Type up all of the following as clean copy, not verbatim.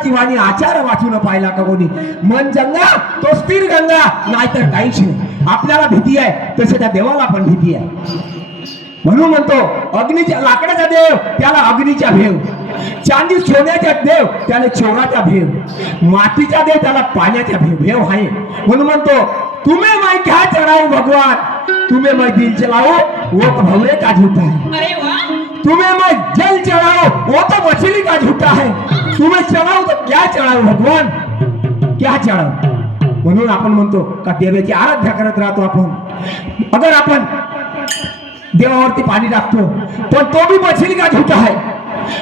कृष्णाची वाणी आचार वाचून पाहिला का कोणी? मन गंगा तो स्थिर गंगा, नाहीतर काहीच नाही. आपल्याला भीती आहे तसे त्या देवाला पण भीती आहे. म्हणून म्हणतो अग्नीच्या लाकडाचा देव त्याला अग्नीचा भेव, चांदी सोन्याचा देव त्याला चोराचा भेव, मातीचा देव त्याला पाण्याचा भेव आहे. म्हणून म्हणतो तुम्हें मैं क्या चढ़ाऊं भगवान, तुम्हें मैं दिल चलाऊं वो तो भंवरे का झूठा है. अरे वाह, तुम्हें मैं जल चढ़ाऊं वो तो मछली का झूठा है. तुम्हें चढ़ाऊं तो क्या चढ़ाऊं भगवान, क्या चढ़ाऊं. म्हणून आपण म्हणतो का देवाची आराधना करत राहतो आपण. अगर आपण देवावरती पाणी टाकतो पण तो भी मछली का झूठा है.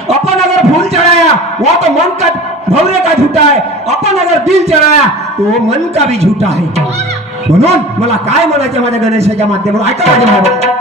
अपन अगर फूल चढ़ाया वो तो मन का भंवरे का झूठा है. अपन अगर दिल चढ़ाया तो वो मन का भी झूठा है. म्हणून मला काय म्हणायचं माझ्या गणेशाच्या माध्यमातून ऐका माझ्या माध्यमातून.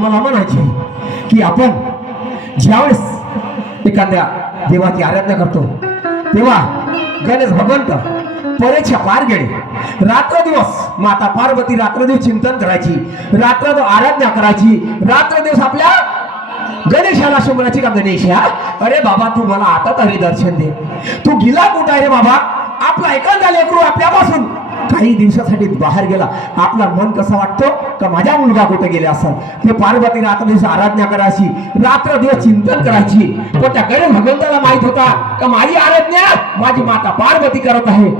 मला म्हणायचे की आपण ज्यावेळेस एखाद्या देवाची आराधना करतो तेव्हा गणेश भगवंत परेच्या पार गेले. रात्र दिवस माता पार्वती रात्र दिवस चिंतन करायची, रात्र दिवस आराधना करायची, रात्र दिवस आपल्या गणेशाला सुमरायची का गणेशा अरे बाबा तू मला आता तरी दर्शन दे. तू गेला कुठं आहे रे बाबा. आपला एखादा लेकरू आपल्यापासून काही दिवसासाठी बाहेर गेला, आपला मन कसा वाटतो का माझा मुलगा कुठे गेला असेल. ते पार्वती रात्र दिवस आराधना करायची, रात्र दिवस चिंतन करायची. पण त्या गणेश भगवंताला माहित होता का माझी आराधना माझी माता पार्वती करत आहे.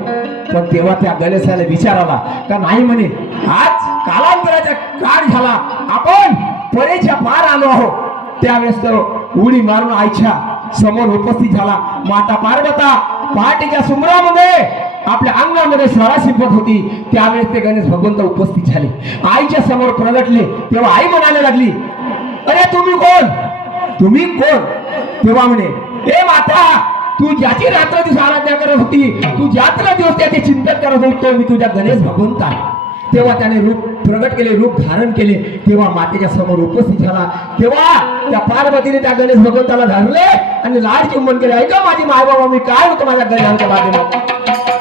पण तेव्हा त्या गणेशाला विचार आला का नाही म्हणे आज कालांतराचा काळ झाला, आपण परेच्या पार आलो आहोत. त्यावेळेस तो उडी मारून आईच्या समोर उपस्थित झाला. माता पार्वता पहाटेच्या सुमरामध्ये आपल्या अंगामध्ये स्वरा शिंपत होती. त्यावेळेस ते गणेश भगवंत उपस्थित झाले, आईच्या समोर प्रगटले. तेव्हा आई म्हणायला लागली अरे तुम्ही कोण, तुम्ही कोण. तेव्हा म्हणे ए माता तू ज्याची रात्र दिवस आराधना करत होती, तू रात्र दिवस त्याचे चिंतन करत होतो मी तुझ्या गणेश भगवंत आहे. तेव्हा त्याने रूप प्रगट केले, रूप धारण केले. तेव्हा मातेच्या समोर उपस्थित झाला. तेव्हा त्या पार्वतीने त्या गणेश भगवंताला धरले आणि लाड चुंबन केले. ऐका माझी माय बाबा मी काय होतो माझ्या गणेशाच्या माध्यमात.